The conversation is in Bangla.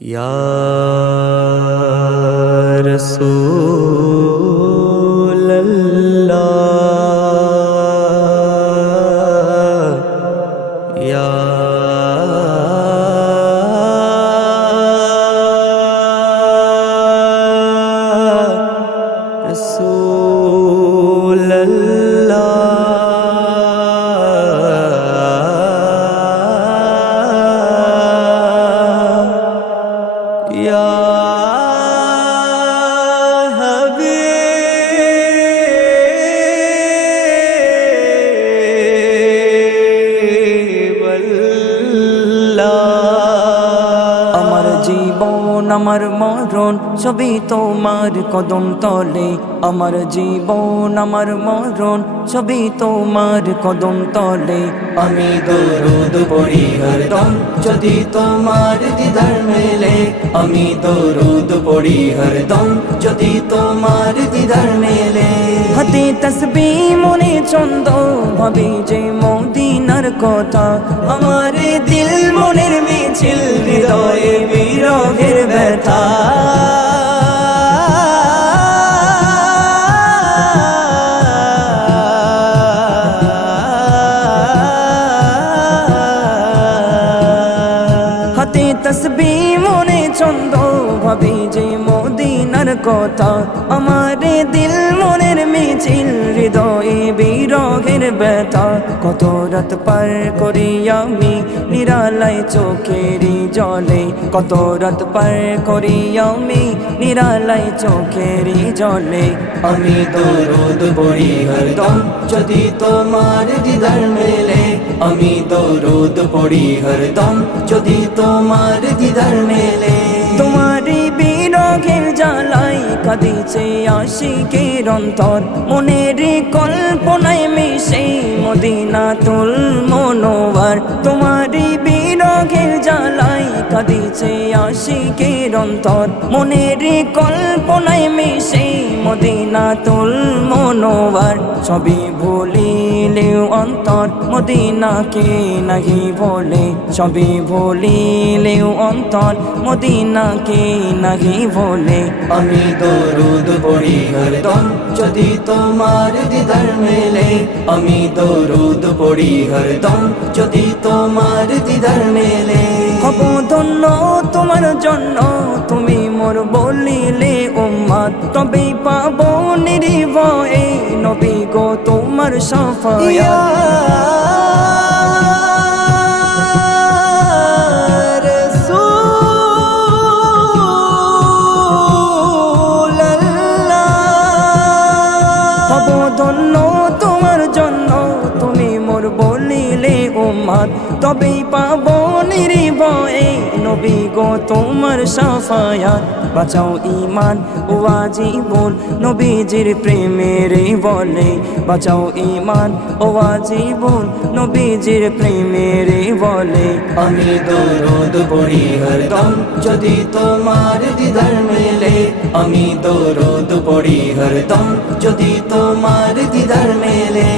या रसूल अल्लाह या रसूल अल्लाह या हबीब अल्लाह আমার জীবন আমার মরণ সবই তোমার কদম তলে আমার জীবন আমার মরণ সবই তোমার কদম তলে আমি দরুদ পড়ি হরদম যদি তোমার দিদার মেলে আমি দরুদ পড়ি হরদম যদি তোমার দিদার মেলে হাতে তসবিহ মনে ছন্দ ভাবি যে মদিনার কথা আমার দিল মনের মিছিল হৃদয়ে বিরহের ব্যথা হাতে তসবিহ মনে ছন্দ ভাবি যে মদিনার কথা আমার দিল মনের মিছিল হৃদয়ে বিরহের ব্যথা কত রাত পার করি আমি নিরালায় চোখেরই জলে কত রাত পার করি আমি নিরালায় চোখেরই জলে আমি দরুদ পড়ি হরদম যদি তোমার দিদার মেলে আমি দরুদ পড়ি হরদম যদি তোমার দিদার মেলে তোমারই বিরহের জ্বালাই কাঁদিছে আশিকের অন্তর মনের কল্পনায় মিশে মদিনাতুল মুনওয়ার তোমারই বিরহের জ্বালাই কাঁদিছে আশিকের অন্তর মনের কল্পনায় মিশে মদিনাতুল মুনওয়ার সবই ভুলিলেও অন্তর মদিনাকে নাহি ভোলে সবই ভুলিলেও অন্তর মদিনাকে নাহি ভোলে আমি দরুদ পড়ি হরদম যদি তোমার দিদার মেলে আমি দরুদ পড়ি হরদম যদি তোমার দিদার মেলে হব ধন্য তোমার জন্য তুমি মোর বলিলে উম্মত তবেই পাবো নির্ভয়ে নবী গো তোমার শাফায়াত রাসূল আল্লাহ হব ধন্য তোমার জন্য তুমি মোর বলিলে উম্মত তবেই পাবো নির্ভয়ে নবী গো তোমার শাফায়াত বাঁচাও ঈমান ও আজীবন নবীজির প্রেমের বলে বাঁচাও ঈমান ও আজীবন নবীজির প্রেমের বলে আমি দরুদ পড়ি হরদম যদি তোমার দিদার মেলে আমি দরুদ পড়ি হরদম যদি তোমার দিদার মেলে